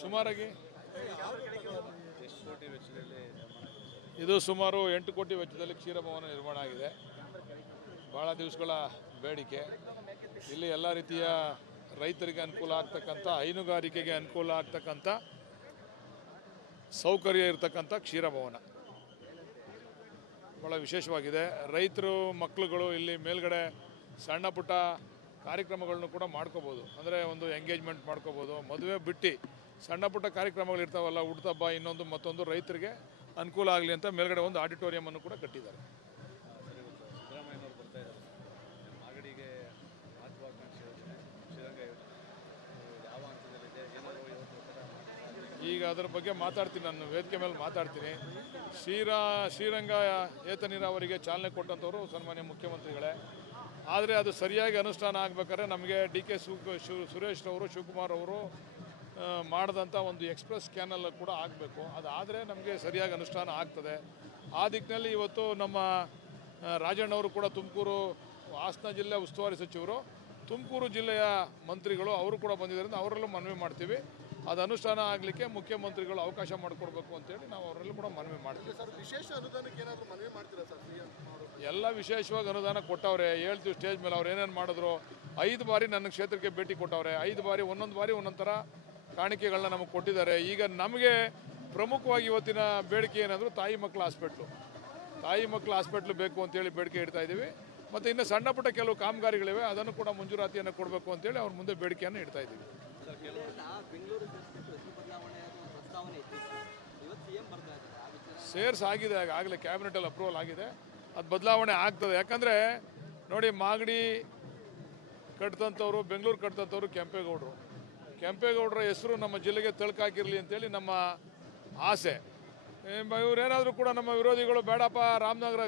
ಸುಮಾರಾಗಿ ಇದು ಸುಮಾರು 8 ಕೋಟಿ ವೆಚ್ಚದಲ್ಲಿ ಕ್ಷೀರಭವನ ನಿರ್ಮಾಣ ಆಗಿದೆ. ಭಾಳ ದಿವಸಗಳ ಬೇಡಿಕೆ. ಇಲ್ಲಿ ಎಲ್ಲ ರೀತಿಯ ರೈತರಿಗೆ ಅನುಕೂಲ ಆಗ್ತಕ್ಕಂಥ, ಹೈನುಗಾರಿಕೆಗೆ ಅನುಕೂಲ ಆಗ್ತಕ್ಕಂಥ ಸೌಕರ್ಯ ಇರತಕ್ಕಂಥ ಕ್ಷೀರಭವನ ಭಾಳ ವಿಶೇಷವಾಗಿದೆ. ರೈತರು ಮಕ್ಕಳುಗಳು ಇಲ್ಲಿ ಮೇಲ್ಗಡೆ ಸಣ್ಣ ಪುಟ್ಟ ಕಾರ್ಯಕ್ರಮಗಳನ್ನು ಕೂಡ ಮಾಡ್ಕೋಬೋದು. ಅಂದರೆ ಒಂದು ಎಂಗೇಜ್ಮೆಂಟ್ ಮಾಡ್ಕೋಬೋದು. ಮದುವೆ ಬಿಟ್ಟು ಸಣ್ಣ ಪುಟ್ಟ ಕಾರ್ಯಕ್ರಮಗಳು ಇರ್ತಾವಲ್ಲ, ಹುಟ್ಟುಹಬ್ಬ ಇನ್ನೊಂದು ಮತ್ತೊಂದು, ರೈತರಿಗೆ ಅನುಕೂಲ ಆಗಲಿ ಅಂತ ಮೇಲ್ಗಡೆ ಒಂದು ಆಡಿಟೋರಿಯಮನ್ನು ಕೂಡ ಕಟ್ಟಿದ್ದಾರೆ. ಈಗ ಅದರ ಬಗ್ಗೆ ಮಾತಾಡ್ತೀನಿ, ನಾನು ವೇದಿಕೆ ಮೇಲೆ ಮಾತಾಡ್ತೀನಿ. ಶ್ರೀರಂಗ ಏತ ನೀರಾವರಿಗೆ ಚಾಲನೆ ಕೊಟ್ಟಂಥವ್ರು ಸನ್ಮಾನ್ಯ ಮುಖ್ಯಮಂತ್ರಿಗಳೇ. ಆದರೆ ಅದು ಸರಿಯಾಗಿ ಅನುಷ್ಠಾನ ಆಗಬೇಕಾದ್ರೆ ನಮಗೆ DK ಸುರೇಶ್ ಅವರು, ಶಿವಕುಮಾರ್ ಅವರು ಮಾಡಿದಂಥ ಒಂದು ಎಕ್ಸ್ಪ್ರೆಸ್ ಕ್ಯಾನಲ್ ಕೂಡ ಆಗಬೇಕು. ಅದಾದರೆ ನಮಗೆ ಸರಿಯಾಗಿ ಅನುಷ್ಠಾನ ಆಗ್ತದೆ. ಆ ದಿಕ್ಕಿನಲ್ಲಿ ಇವತ್ತು ನಮ್ಮ ರಾಜಣ್ಣವರು ಕೂಡ ತುಮಕೂರು ಹಾಸನ ಜಿಲ್ಲೆ ಉಸ್ತುವಾರಿ ಸಚಿವರು, ತುಮಕೂರು ಜಿಲ್ಲೆಯ ಮಂತ್ರಿಗಳು ಅವರು ಕೂಡ ಬಂದಿದ್ದರಿಂದ ಅವರಲ್ಲೂ ಮನವಿ ಮಾಡ್ತೀವಿ. ಅದು ಅನುಷ್ಠಾನ ಆಗಲಿಕ್ಕೆ ಮುಖ್ಯಮಂತ್ರಿಗಳು ಅವಕಾಶ ಮಾಡಿಕೊಡ್ಬೇಕು ಅಂತೇಳಿ ನಾವು ಅವರಲ್ಲೂ ಕೂಡ ಮನವಿ ಮಾಡ್ತೀವಿ. ಸರ್, ವಿಶೇಷ ಅನುದಾನಕ್ಕೆ ಏನಾದರೂ ಮನವಿ ಮಾಡ್ತೀರಾ ಸರ್? ಎಲ್ಲ ವಿಶೇಷವಾಗಿ ಅನುದಾನ ಕೊಟ್ಟವ್ರೆ. ಹೇಳ್ತೀವಿ ಸ್ಟೇಜ್ ಮೇಲೆ ಅವ್ರು ಏನೇನು ಮಾಡಿದ್ರು. 5 ಬಾರಿ ನನ್ನ ಕ್ಷೇತ್ರಕ್ಕೆ ಭೇಟಿ ಕೊಟ್ಟವ್ರೆ. 5 ಬಾರಿ ಒಂದೊಂದು ಥರ ಕಾಣಿಕೆಗಳನ್ನ ನಮಗೆ ಕೊಟ್ಟಿದ್ದಾರೆ. ಈಗ ನಮಗೆ ಪ್ರಮುಖವಾಗಿ ಇವತ್ತಿನ ಬೇಡಿಕೆ ಏನಾದರೂ ತಾಯಿ ಮಕ್ಕಳ ಹಾಸ್ಪಿಟ್ಲು ಬೇಕು ಅಂತೇಳಿ ಬೇಡಿಕೆ ಇಡ್ತಾ ಇದ್ದೀವಿ. ಮತ್ತು ಇನ್ನು ಸಣ್ಣ ಪುಟ್ಟ ಕೆಲವು ಕಾಮಗಾರಿಗಳಿವೆ, ಅದನ್ನು ಕೂಡ ಮಂಜೂರಾತಿಯನ್ನು ಕೊಡಬೇಕು ಅಂತೇಳಿ ಅವ್ರ ಮುಂದೆ ಬೇಡಿಕೆಯನ್ನು ಇಡ್ತಾ ಇದ್ದೀವಿ. ಸೇರ್ಸ್ ಆಗಿದೆ, ಆಗಲೇ ಕ್ಯಾಬಿನೆಟಲ್ಲಿ ಅಪ್ರೂವಲ್ ಆಗಿದೆ. ಅದು ಬದಲಾವಣೆ ಆಗ್ತದೆ. ಯಾಕಂದರೆ ನೋಡಿ, ಮಾಗಡಿ ಕಟ್ತಂಥವ್ರು, ಬೆಂಗಳೂರು ಕಟ್ತಂಥವ್ರು ಕೆಂಪೇಗೌಡರ ಹೆಸರು ನಮ್ಮ ಜಿಲ್ಲೆಗೆ ತಳ್ಕಾಕಿರಲಿ ಅಂತೇಳಿ ನಮ್ಮ ಆಸೆ. ಇವರೇನಾದರೂ ಕೂಡ ನಮ್ಮ ವಿರೋಧಿಗಳು ಬೇಡಪ್ಪ ರಾಮನಗರ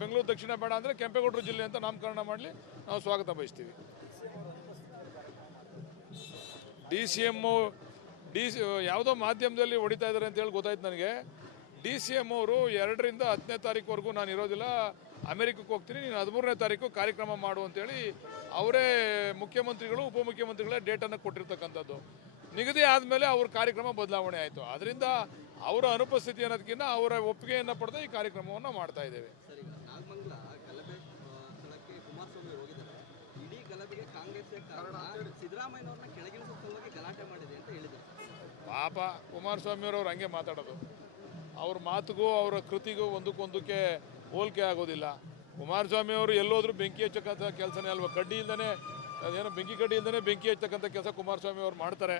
ಬೆಂಗಳೂರು ದಕ್ಷಿಣ ಬೇಡ ಅಂದರೆ ಕೆಂಪೇಗೌಡರ ಜಿಲ್ಲೆ ಅಂತ ನಾಮಕರಣ ಮಾಡಲಿ, ನಾವು ಸ್ವಾಗತ ಬಯಸ್ತೀವಿ. DCM ಯಾವುದೋ ಮಾಧ್ಯಮದಲ್ಲಿ ಹೊಡಿತಾ ಇದ್ದಾರೆ ಅಂತೇಳಿ ಗೊತ್ತಾಯ್ತು ನನಗೆ. DCM ಅವರು 2ರಿಂದ 10ನೇ ತಾರೀಕುವರೆಗೂ ನಾನು ಇರೋದಿಲ್ಲ, ಅಮೆರಿಕಕ್ಕೆ ಹೋಗ್ತೀನಿ, ನೀನು 13ನೇ ತಾರೀಕು ಕಾರ್ಯಕ್ರಮ ಮಾಡು ಅಂತೇಳಿ ಅವರೇ ಮುಖ್ಯಮಂತ್ರಿಗಳು ಉಪಮುಖ್ಯಮಂತ್ರಿಗಳೇ ಡೇಟನ್ನು ಕೊಟ್ಟಿರ್ತಕ್ಕಂಥದ್ದು. ನಿಗದಿ ಆದಮೇಲೆ ಅವ್ರ ಕಾರ್ಯಕ್ರಮ ಬದಲಾವಣೆ ಆಯಿತು. ಅದರಿಂದ ಅವರ ಅನುಪಸ್ಥಿತಿ ಅನ್ನೋದಕ್ಕಿಂತ ಅವರ ಒಪ್ಪಿಗೆಯನ್ನು ಪಡೆದು ಈ ಕಾರ್ಯಕ್ರಮವನ್ನು ಮಾಡ್ತಾ ಇದ್ದೇವೆ. ಪಾಪ ಕುಮಾರಸ್ವಾಮಿಯವರು ಹಂಗೆ ಮಾತಾಡೋದು. ಅವ್ರ ಮಾತಿಗೂ ಅವರ ಕೃತಿಗೂ ಒಂದಕ್ಕೆ ಹೋಲಿಕೆ ಆಗೋದಿಲ್ಲ. ಕುಮಾರಸ್ವಾಮಿಯವರು ಎಲ್ಲೋದ್ರೂ ಬೆಂಕಿ ಹಚ್ಚಕ್ಕಂಥ ಕೆಲಸನೇ ಅಲ್ವಾ. ಕಡ್ಡಿ ಇಲ್ದೇ ಅದೇನೋ ಬೆಂಕಿ ಕಡ್ಡಿ ಇಲ್ದೇ ಬೆಂಕಿ ಹಚ್ಚಕ್ಕಂಥ ಕೆಲಸ ಕುಮಾರಸ್ವಾಮಿ ಅವ್ರು ಮಾಡ್ತಾರೆ.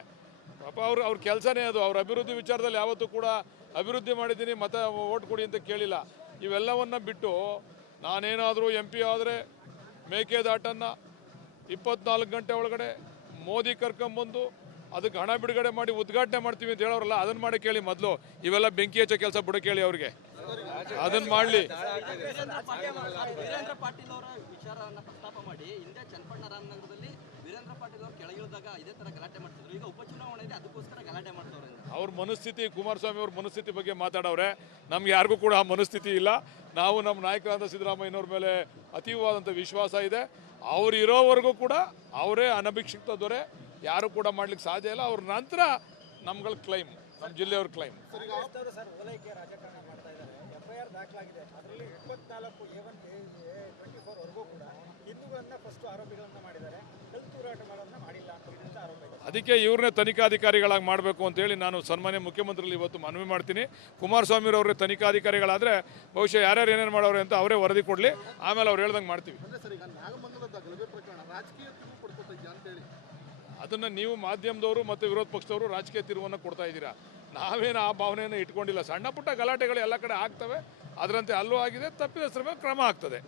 ಪಾಪ ಅವ್ರ ಕೆಲಸನೇ ಅದು. ಅವ್ರ ಅಭಿವೃದ್ಧಿ ವಿಚಾರದಲ್ಲಿ ಯಾವತ್ತೂ ಕೂಡ ಅಭಿವೃದ್ಧಿ ಮಾಡಿದ್ದೀನಿ ಮತ ಓಟ್ ಕೊಡಿ ಅಂತ ಕೇಳಿಲ್ಲ. ಇವೆಲ್ಲವನ್ನು ಬಿಟ್ಟು ನಾನೇನಾದರೂ MP ಆದರೆ ಮೇಕೆದಾಟನ್ನು 24 ಗಂಟೆ ಒಳಗಡೆ ಮೋದಿ ಕರ್ಕೊಂಬಂದು ಅದಕ್ಕೆ ಹಣ ಬಿಡುಗಡೆ ಮಾಡಿ ಉದ್ಘಾಟನೆ ಮಾಡ್ತೀವಿ ಅಂತ ಹೇಳೋರಲ್ಲ, ಅದನ್ನು ಮಾಡಿ ಕೇಳಿ ಮೊದಲು. ಇವೆಲ್ಲ ಬೆಂಕಿ ಹಚ್ಚೋ ಕೆಲಸ ಬಿಡ ಕೇಳಿ ಅವ್ರಿಗೆ, ಅದನ್ನು ಮಾಡಲಿ. ವೀರೇಂದ್ರ ಪಾಟೀಲ್ ಅವರ ವಿಚಾರವನ್ನು ಪ್ರಸ್ತಾಪ ಮಾಡಿ ಹಿಂದೆ ಚನ್ನಪಣ್ಣ ರಾಮನಗರದಲ್ಲಿ ವೀರೇಂದ್ರ ಪಾಟೀಲ್ ಅವರು ಕೆಳಗಿಳಿದಾಗ ಇದೇ ತರ ಗಲಾಟೆ ಮಾಡ್ತಿದ್ರು. ಈಗ ಉಪಚುನಾವಣೆ ಇದೆ, ಅದಕ್ಕೋಸ್ಕರ ಗಲಾಟೆ ಮಾಡ್ತವ್ರೆ. ಅವ್ರ ಮನಸ್ಥಿತಿ, ಕುಮಾರಸ್ವಾಮಿ ಅವ್ರ ಮನಸ್ಥಿತಿ ಬಗ್ಗೆ ಮಾತಾಡವ್ರೆ. ನಮ್ಗೆ ಯಾರಿಗೂ ಕೂಡ ಆ ಮನಸ್ಥಿತಿ ಇಲ್ಲ. ನಾವು ನಮ್ಮ ನಾಯಕರಾದ ಸಿದ್ದರಾಮಯ್ಯನವ್ರ ಮೇಲೆ ಅತೀವವಾದಂಥ ವಿಶ್ವಾಸ ಇದೆ. ಅವ್ರು ಇರೋವರೆಗೂ ಕೂಡ ಅವರೇ ಅನಭಿಕ್ಷಿಕ್ತ ದೊರೆ, ಯಾರು ಕೂಡ ಮಾಡ್ಲಿಕ್ಕೆ ಸಾಧ್ಯ ಇಲ್ಲ. ಅವ್ರ ನಂತರ ನಮ್ಗಳ ಕ್ಲೈಮ್, ನಮ್ಮ ಜಿಲ್ಲೆಯವ್ರ ಕ್ಲೈಮ್. FIR ದಾಖಲಾಗಿದೆ. ಅದರಲ್ಲಿ 24 A1 A24 ವರೆಗೂ ಕೂಡ ಹಿಂದೂಗಳನ್ನ ಫಸ್ಟ್ ಆರೋಪಿಗಳನ್ನ ಮಾಡಿದ್ದಾರೆ, ದಲಿತ ಹೋರಾಟ ಮಾಡೋದನ್ನ ಮಾಡಿಲ್ಲ ಅಂತ ಆರೋಪ ಇದೆ. ಅದಕ್ಕೆ ಇವ್ರನ್ನೇ ತನಿಖಾಧಿಕಾರಿಗಳಾಗಿ ಮಾಡಬೇಕು ಅಂತೇಳಿ ನಾನು ಸನ್ಮಾನ್ಯ ಮುಖ್ಯಮಂತ್ರಿಗಳು ಇವತ್ತು ಮನವಿ ಮಾಡ್ತೀನಿ. ಕುಮಾರಸ್ವಾಮಿರವ್ರೆ ತನಿಖಾಧಿಕಾರಿಗಳಾದರೆ ಬಹುಶಃ ಯಾರ್ಯಾರು ಏನೇನು ಮಾಡೋರು ಅಂತ ಅವರೇ ವರದಿ ಕೊಡಲಿ, ಆಮೇಲೆ ಅವ್ರು ಹೇಳ್ದಂಗೆ ಮಾಡ್ತೀವಿ. ಅದನ್ನು ನೀವು ಮಾಧ್ಯಮದವರು ಮತ್ತು ವಿರೋಧ ಪಕ್ಷದವರು ರಾಜಕೀಯ ತಿರುವನ್ನು ಕೊಡ್ತಾ ಇದ್ದೀರಾ. ನಾವೇನು ಆ ಭಾವನೆಯನ್ನು ಇಟ್ಕೊಂಡಿಲ್ಲ. ಸಣ್ಣ ಪುಟ್ಟ ಗಲಾಟೆಗಳು ಎಲ್ಲ ಕಡೆ ಆಗ್ತವೆ, ಅದರಂತೆ ಅಲ್ಲೂ ಆಗಿದೆ. ತಪ್ಪಿದಸ್ರ ಮೇಲೆ ಕ್ರಮ ಆಗ್ತದೆ.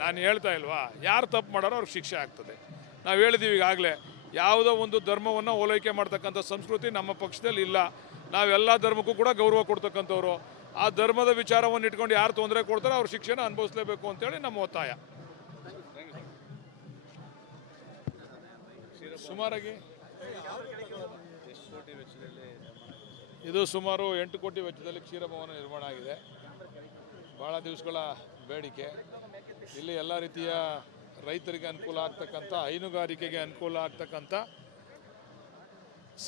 ನಾನು ಹೇಳ್ತಾ ಇಲ್ವಾ, ಯಾರು ತಪ್ಪು ಮಾಡೋರು ಅವ್ರಿಗೆ ಶಿಕ್ಷೆ ಆಗ್ತದೆ. ನಾವು ಹೇಳಿದ್ದೀವಿ ಈಗಾಗಲೇ, ಯಾವುದೋ ಒಂದು ಧರ್ಮವನ್ನು ಓಲೈಕೆ ಮಾಡ್ತಕ್ಕಂಥ ಸಂಸ್ಕೃತಿ ನಮ್ಮ ಪಕ್ಷದಲ್ಲಿ ಇಲ್ಲ. ನಾವೆಲ್ಲ ಧರ್ಮಕ್ಕೂ ಕೂಡ ಗೌರವ ಕೊಡ್ತಕ್ಕಂಥವ್ರು. ಆ ಧರ್ಮದ ವಿಚಾರವನ್ನು ಇಟ್ಕೊಂಡು ಯಾರು ತೊಂದರೆ ಕೊಡ್ತಾರೋ ಅವ್ರ ಶಿಕ್ಷೆನ ಅನುಭವಿಸಲೇಬೇಕು ಅಂತೇಳಿ ನಮ್ಮ ಒತ್ತಾಯ. ಸುಮಾರಾಗಿ ಇದು ಸುಮಾರು 8 ಕೋಟಿ ವೆಚ್ಚದಲ್ಲಿ ಕ್ಷೀರಭವನ ನಿರ್ಮಾಣ ಆಗಿದೆ. ಭಾಳ ದಿವಸಗಳ ಬೇಡಿಕೆ. ಇಲ್ಲಿ ಎಲ್ಲ ರೀತಿಯ ರೈತರಿಗೆ ಅನುಕೂಲ ಆಗ್ತಕ್ಕಂಥ, ಹೈನುಗಾರಿಕೆಗೆ ಅನುಕೂಲ ಆಗ್ತಕ್ಕಂಥ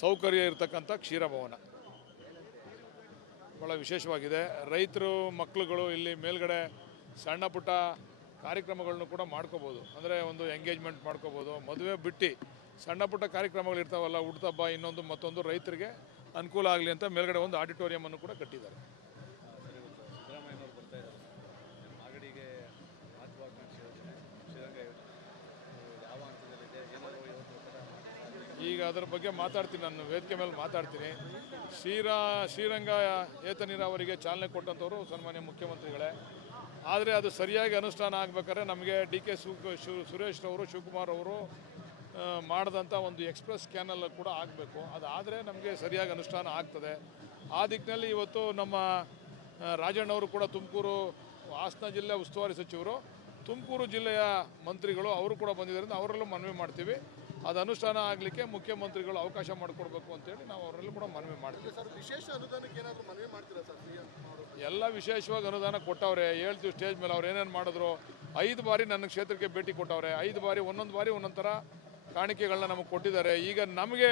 ಸೌಕರ್ಯ ಇರತಕ್ಕಂಥ ಕ್ಷೀರಭವನ ಭಾಳ ವಿಶೇಷವಾಗಿದೆ. ರೈತರು ಮಕ್ಕಳುಗಳು ಇಲ್ಲಿ ಮೇಲ್ಗಡೆ ಸಣ್ಣ ಪುಟ್ಟ ಕಾರ್ಯಕ್ರಮಗಳನ್ನು ಕೂಡ ಮಾಡ್ಕೋಬೋದು. ಅಂದರೆ ಒಂದು ಎಂಗೇಜ್ಮೆಂಟ್ ಮಾಡ್ಕೋಬೋದು. ಮದುವೆ ಬಿಟ್ಟು ಸಣ್ಣ ಪುಟ್ಟ ಕಾರ್ಯಕ್ರಮಗಳು ಇರ್ತಾವಲ್ಲ, ಹುಟ್ಟುಹಬ್ಬ ಇನ್ನೊಂದು ಮತ್ತೊಂದು, ರೈತರಿಗೆ ಅನುಕೂಲ ಆಗಲಿ ಅಂತ ಮೇಲ್ಗಡೆ ಒಂದು ಆಡಿಟೋರಿಯಮನ್ನು ಕೂಡ ಕಟ್ಟಿದ್ದಾರೆ. ಸಿದ್ದರಾಮಯ್ಯನವರು ಬರ್ತಾ ಇದ್ದಾರೆ ಮಾಗಡಿಗೆ ಮಹತ್ವಾಕಾಂಕ್ಷಿ ಯೋಜನೆ ಶ್ರೀರಂಗ ಯೋಜನೆ ಯಾವ ಹಂತದಲ್ಲಿದೆ, ಏನಾದರೂ ಇವತ್ತು ಈಗ ಅದರ ಬಗ್ಗೆ ಮಾತಾಡ್ತೀನಿ, ನಾನು ವೇದಿಕೆ ಮೇಲೆ ಮಾತಾಡ್ತೀನಿ. ಶ್ರೀರಂಗ ಏತ ನೀರಾವರಿಗೆ ಚಾಲನೆ ಕೊಟ್ಟಂಥವ್ರು ಸನ್ಮಾನ್ಯ ಮುಖ್ಯಮಂತ್ರಿಗಳೇ. ಆದರೆ ಅದು ಸರಿಯಾಗಿ ಅನುಷ್ಠಾನ ಆಗಬೇಕಾದ್ರೆ ನಮಗೆ DK ಸುರೇಶ್ ಅವರು, ಶಿವಕುಮಾರ್ ಅವರು ಮಾಡಿದಂಥ ಒಂದು ಎಕ್ಸ್ಪ್ರೆಸ್ ಕ್ಯಾನಲ್ ಕೂಡ ಆಗಬೇಕು. ಅದಾದರೆ ನಮಗೆ ಸರಿಯಾಗಿ ಅನುಷ್ಠಾನ ಆಗ್ತದೆ. ಆ ದಿಕ್ಕಿನಲ್ಲಿ ಇವತ್ತು ನಮ್ಮ ರಾಜಣ್ಣವರು ಕೂಡ ತುಮಕೂರು ಹಾಸನ ಜಿಲ್ಲೆ ಉಸ್ತುವಾರಿ ಸಚಿವರು, ತುಮಕೂರು ಜಿಲ್ಲೆಯ ಮಂತ್ರಿಗಳು ಅವರು ಕೂಡ ಬಂದಿದ್ದರಿಂದ ಅವರಲ್ಲೂ ಮನವಿ ಮಾಡ್ತೀವಿ. ಅದು ಅನುಷ್ಠಾನ ಆಗಲಿಕ್ಕೆ ಮುಖ್ಯಮಂತ್ರಿಗಳು ಅವಕಾಶ ಮಾಡಿಕೊಡ್ಬೇಕು ಅಂತೇಳಿ ನಾವು ಅವರಲ್ಲೂ ಕೂಡ ಮನವಿ ಮಾಡ್ತೀವಿ. ಸರ್, ವಿಶೇಷ ಅನುದಾನಕ್ಕೆ ಏನಾದರೂ ಮನವಿ ಮಾಡ್ತೀರಾ ಸರ್ CM ಅವರು? ಎಲ್ಲ ವಿಶೇಷವಾಗಿ ಅನುದಾನ ಕೊಟ್ಟವ್ರೆ. ಹೇಳ್ತೀವಿ ಸ್ಟೇಜ್ ಮೇಲೆ ಅವ್ರು ಏನೇನು ಮಾಡಿದ್ರು. 5 ಬಾರಿ ನನ್ನ ಕ್ಷೇತ್ರಕ್ಕೆ ಭೇಟಿ ಕೊಟ್ಟವ್ರೆ. 5 ಬಾರಿ ಒಂದೊಂದು ಥರ ಕಾಣಿಕೆಗಳನ್ನ ನಮಗೆ ಕೊಟ್ಟಿದ್ದಾರೆ. ಈಗ ನಮಗೆ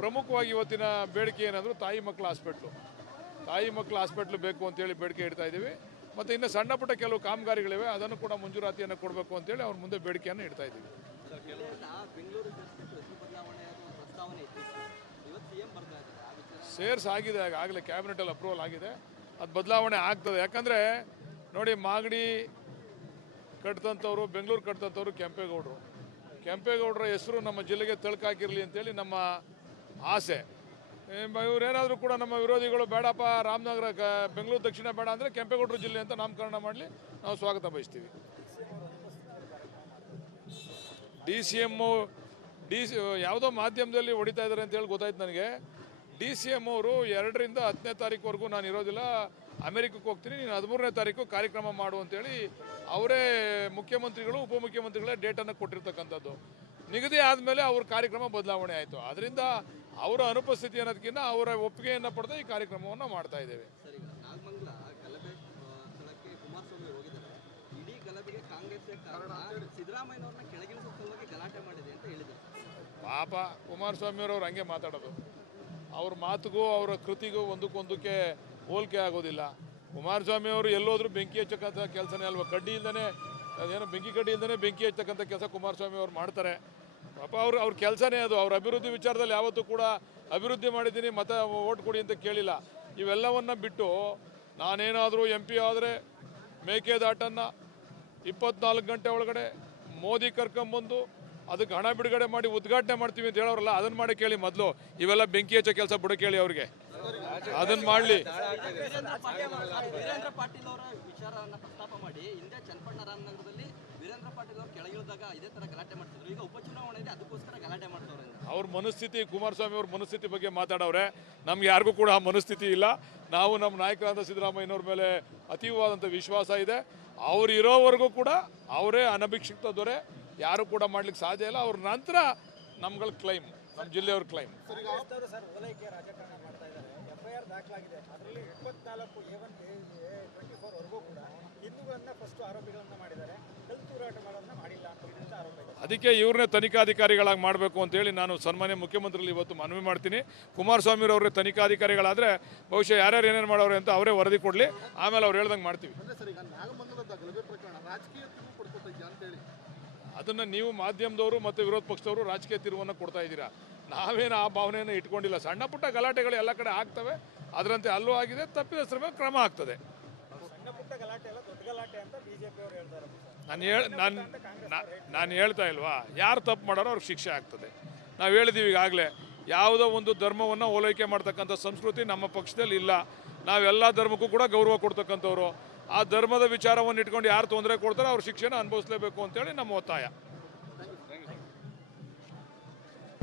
ಪ್ರಮುಖವಾಗಿ ಇವತ್ತಿನ ಬೇಡಿಕೆ ಏನಾದರೂ ತಾಯಿ ಮಕ್ಕಳ ಹಾಸ್ಪಿಟ್ಲು ಬೇಕು ಅಂತೇಳಿ ಬೇಡಿಕೆ ಇಡ್ತಾ ಇದ್ದೀವಿ. ಮತ್ತು ಇನ್ನು ಸಣ್ಣ ಪುಟ್ಟ ಕೆಲವು ಕಾಮಗಾರಿಗಳಿವೆ, ಅದನ್ನು ಕೂಡ ಮಂಜೂರಾತಿಯನ್ನು ಕೊಡಬೇಕು ಅಂತೇಳಿ ಅವ್ರ ಮುಂದೆ ಬೇಡಿಕೆಯನ್ನು ಇಡ್ತಾ ಇದ್ದೀವಿ. ಬೆಂಗಳೂರು ಬದಲಾವಣೆ ಪ್ರಸ್ತಾವನೆ ಇತ್ತು. ಇವತ್ತು CM ಬರ್ತಾ ಇದ್ದಾರೆ. ಆ ವಿಚಾರ ಸೇರ್ಸ್ ಆಗಿದೆ, ಆಗಲೇ ಕ್ಯಾಬಿನೆಟಲ್ಲಿ ಅಪ್ರೂವಲ್ ಆಗಿದೆ. ಅದು ಬದಲಾವಣೆ ಆಗ್ತದೆ. ಯಾಕಂದರೆ ನೋಡಿ, ಮಾಗಡಿ ಕಟ್ತಂಥವ್ರು, ಬೆಂಗಳೂರು ಕಟ್ತಂಥವ್ರು ಕೆಂಪೇಗೌಡರ ಹೆಸರು ನಮ್ಮ ಜಿಲ್ಲೆಗೆ ತಳ್ಕಾಕಿರಲಿ ಅಂತೇಳಿ ನಮ್ಮ ಆಸೆ. ಇವರೇನಾದರೂ ಕೂಡ ನಮ್ಮ ವಿರೋಧಿಗಳು ಬೇಡಪ್ಪ ರಾಮನಗರ ಬೆಂಗಳೂರು ದಕ್ಷಿಣ ಬೇಡ ಅಂದರೆ ಕೆಂಪೇಗೌಡರ ಜಿಲ್ಲೆ ಅಂತ ನಾಮಕರಣ ಮಾಡಲಿ, ನಾವು ಸ್ವಾಗತ ಬಯಸ್ತೀವಿ. DCM ಯಾವುದೋ ಮಾಧ್ಯಮದಲ್ಲಿ ಹೊಡಿತಾ ಇದ್ದಾರೆ ಅಂತೇಳಿ ಗೊತ್ತಾಯ್ತು ನನಗೆ. DCM ಅವರು 2ರಿಂದ 10ನೇ ತಾರೀಕುವರೆಗೂ ನಾನು ಇರೋದಿಲ್ಲ, ಅಮೆರಿಕಕ್ಕೆ ಹೋಗ್ತೀನಿ, ನೀನು 13ನೇ ತಾರೀಕು ಕಾರ್ಯಕ್ರಮ ಮಾಡು ಅಂತೇಳಿ ಅವರೇ ಮುಖ್ಯಮಂತ್ರಿಗಳು ಉಪಮುಖ್ಯಮಂತ್ರಿಗಳೇ ಡೇಟನ್ನು ಕೊಟ್ಟಿರ್ತಕ್ಕಂಥದ್ದು. ನಿಗದಿ ಆದಮೇಲೆ ಅವ್ರ ಕಾರ್ಯಕ್ರಮ ಬದಲಾವಣೆ ಆಯಿತು. ಅದರಿಂದ ಅವರ ಅನುಪಸ್ಥಿತಿ ಅನ್ನೋದಕ್ಕಿಂತ ಅವರ ಒಪ್ಪಿಗೆಯನ್ನು ಪಡೆದು ಈ ಕಾರ್ಯಕ್ರಮವನ್ನು ಮಾಡ್ತಾ ಇದ್ದೇವೆ. ಸರ್, ಈಗ ನಾಗಮಂಗಲ ಗಲಭೆ ಸ್ಥಳಕ್ಕೆ ಕುಮಾರಸ್ವಾಮಿ ಹೋಗಿದ್ದಾರೆ. ಇಡೀ ಗಲಭೆಗೆ ಕಾಂಗ್ರೆಸ್ಸೇ ಕಾರಣ, ಸಿದ್ದರಾಮಯ್ಯನವ್ರನ್ನ ಕೆಳಗಿಳಿಸೋ ಸಲುವಾಗಿ ಗಲಾಟೆ ಮಾಡಿದೆ ಅಂತ ಹೇಳಿದ್ದಾರೆ. ಪಾಪ ಕುಮಾರಸ್ವಾಮಿಯವರು ಹಂಗೆ ಮಾತಾಡೋದು. ಅವ್ರ ಮಾತಿಗೂ ಅವರ ಕೃತಿಗೂ ಒಂದಕ್ಕೆ ಹೋಲಿಕೆ ಆಗೋದಿಲ್ಲ. ಕುಮಾರಸ್ವಾಮಿಯವರು ಎಲ್ಲೋದ್ರೂ ಬೆಂಕಿ ಹಚ್ಚಕ್ಕಂಥ ಕೆಲಸನೇ ಅಲ್ವಾ. ಕಡ್ಡಿ ಇಲ್ದೇ ಅದೇನೋ ಕಡ್ಡಿ ಇಲ್ದೇ ಬೆಂಕಿ ಹಚ್ಚಕ್ಕಂಥ ಕೆಲಸ ಕುಮಾರಸ್ವಾಮಿ ಅವ್ರು ಮಾಡ್ತಾರೆ. ಪಾಪ ಅವ್ರ ಕೆಲಸನೇ ಅದು. ಅವ್ರ ಅಭಿವೃದ್ಧಿ ವಿಚಾರದಲ್ಲಿ ಯಾವತ್ತೂ ಕೂಡ ಅಭಿವೃದ್ಧಿ ಮಾಡಿದ್ದೀನಿ ಮತ ಓಟ್ ಕೊಡಿ ಅಂತ ಕೇಳಿಲ್ಲ. ಇವೆಲ್ಲವನ್ನ ಬಿಟ್ಟು ನಾನೇನಾದರೂ MP ಆದರೆ ಮೇಕೆದಾಟನ್ನು 24 ಗಂಟೆ ಒಳಗಡೆ ಮೋದಿ ಕರ್ಕೊಂಬಂದು ಅದಕ್ಕೆ ಹಣ ಬಿಡುಗಡೆ ಮಾಡಿ ಉದ್ಘಾಟನೆ ಮಾಡ್ತೀವಿ ಅಂತ ಹೇಳೋರಲ್ಲ, ಅದನ್ನು ಮಾಡಿ ಕೇಳಿ ಮೊದಲು. ಇವೆಲ್ಲ ಬೆಂಕಿ ಹಚ್ಚೋ ಕೆಲಸ ಬಿಡ ಕೇಳಿ ಅವ್ರಿಗೆ, ಅದನ್ನು ಮಾಡಲಿ. ವೀರೇಂದ್ರ ಪಾಟೀಲ್ ಅವರ ವಿಚಾರವನ್ನು ಪ್ರಸ್ತಾಪ ಮಾಡಿ ಹಿಂದೆ ಚನ್ನಪಣ್ಣ ರಾಮನಗರದಲ್ಲಿ ವೀರೇಂದ್ರ ಪಾಟೀಲ್ ಅವರು ಕೆಳಗಿಳಿದಾಗ ಇದೇ ತರ ಗಲಾಟೆ ಮಾಡ್ತಿದ್ರು. ಈಗ ಉಪಚುನಾವಣೆ ಇದೆ, ಅದಕ್ಕೋಸ್ಕರ ಗಲಾಟೆ ಮಾಡ್ತವ್ರೆ. ಅವ್ರ ಮನಸ್ಥಿತಿ, ಕುಮಾರಸ್ವಾಮಿ ಅವ್ರ ಮನಸ್ಥಿತಿ ಬಗ್ಗೆ ಮಾತಾಡವ್ರೆ. ನಮ್ಗೆ ಯಾರಿಗೂ ಕೂಡ ಆ ಮನಸ್ಥಿತಿ ಇಲ್ಲ. ನಾವು ನಮ್ಮ ನಾಯಕರಾದ ಸಿದ್ದರಾಮಯ್ಯನವ್ರ ಮೇಲೆ ಅತೀವವಾದಂಥ ವಿಶ್ವಾಸ ಇದೆ. ಅವ್ರು ಇರೋವರೆಗೂ ಕೂಡ ಅವರೇ ಅನಭಿಕ್ಷಿಕ್ತ ದೊರೆ, ಯಾರು ಕೂಡ ಮಾಡ್ಲಿಕ್ಕೆ ಸಾಧ್ಯ ಇಲ್ಲ. ಅವ್ರ ನಂತರ ನಮ್ಗಳ ಕ್ಲೈಮ್, ನಮ್ಮ ಜಿಲ್ಲೆಯವ್ರ ಕ್ಲೈಮ್. ಸರ್, ಓಲೈಕೆ ರಾಜಕಾರಣ ಮಾಡ್ತಾ ಇದ್ದಾರೆ. FIR ದಾಖಲಾಗಿದೆ. ಅದರಲ್ಲಿ 24 A1 A24 ವರೆಗೂ ಕೂಡ ಹಿಂದೂಗಳನ್ನ ಫಸ್ಟ್ ಆರೋಪಿಗಳನ್ನ ಮಾಡಿದ್ದಾರೆ, ಕಲ್ತೂರಾಟ ಮಾಡೋದನ್ನ ಮಾಡಿಲ್ಲ ಅಂತ ಆರೋಪ ಇದೆ. ಅದಕ್ಕೆ ಇವ್ರನ್ನೇ ತನಿಖಾಧಿಕಾರಿಗಳಾಗಿ ಮಾಡಬೇಕು ಅಂತೇಳಿ ನಾನು ಸನ್ಮಾನ್ಯ ಮುಖ್ಯಮಂತ್ರಿಗಳು ಇವತ್ತು ಮನವಿ ಮಾಡ್ತೀನಿ. ಕುಮಾರಸ್ವಾಮಿರವ್ರೇ ತನಿಖಾಧಿಕಾರಿಗಳಾದರೆ ಬಹುಶಃ ಯಾರ್ಯಾರು ಏನೇನು ಮಾಡೋರು ಅಂತ ಅವರೇ ವರದಿ ಕೊಡಲಿ, ಆಮೇಲೆ ಅವ್ರು ಹೇಳ್ದಂಗೆ ಮಾಡ್ತೀವಿ. ಅಂದ್ರೆ ಸರ್, ಈಗ ನಾಗಮಂಗಲದ ಗಲಭೆ ಪ್ರಕರಣ ರಾಜಕೀಯ ತಿರುವು ಪಡ್ಕೊತಾ ಇದೆಯಾ ಅಂತೇಳಿ ಅದನ್ನು ನೀವು ಮಾಧ್ಯಮದವರು ಮತ್ತು ವಿರೋಧ ಪಕ್ಷದವರು ರಾಜಕೀಯ ತಿರುವನ್ನು ಕೊಡ್ತಾ ಇದ್ದೀರಾ. ನಾವೇನು ಆ ಭಾವನೆಯನ್ನು ಇಟ್ಕೊಂಡಿಲ್ಲ. ಸಣ್ಣ ಪುಟ್ಟ ಗಲಾಟೆಗಳು ಎಲ್ಲ ಕಡೆ ಆಗ್ತವೆ, ಅದರಂತೆ ಅಲ್ಲೂ ಆಗಿದೆ. ತಪ್ಪಿದಸ್ತ್ರ ಮೇಲೆ ಕ್ರಮ ಆಗ್ತದೆ. ಸಣ್ಣ ಪುಟ್ಟ ಗಲಾಟೆ ಅಲ್ಲ, ದೊಡ್ಡ ಗಲಾಟೆ ಅಂತ BJP ಅವರು ಹೇಳ್ತಾರೆ. ನಾನು ಹೇಳ್ತಾ ಇಲ್ವಾ, ಯಾರು ತಪ್ಪು ಮಾಡೋರು ಅವ್ರಿಗೆ ಶಿಕ್ಷೆ ಆಗ್ತದೆ. ನಾವು ಹೇಳಿದ್ದೀವಿ ಈಗಾಗಲೇ, ಯಾವುದೋ ಒಂದು ಧರ್ಮವನ್ನು ಓಲೈಕೆ ಮಾಡ್ತಕ್ಕಂಥ ಸಂಸ್ಕೃತಿ ನಮ್ಮ ಪಕ್ಷದಲ್ಲಿ ಇಲ್ಲ. ನಾವೆಲ್ಲ ಧರ್ಮಕ್ಕೂ ಕೂಡ ಗೌರವ ಕೊಡ್ತಕ್ಕಂಥವ್ರು. ಆ ಧರ್ಮದ ವಿಚಾರವನ್ನು ಇಟ್ಕೊಂಡು ಯಾರು ತೊಂದರೆ ಕೊಡ್ತಾರೋ ಅವ್ರ ಶಿಕ್ಷೆನ ಅನುಭವಿಸಲೇಬೇಕು ಅಂತೇಳಿ ನಮ್ಮ ಒತ್ತಾಯ.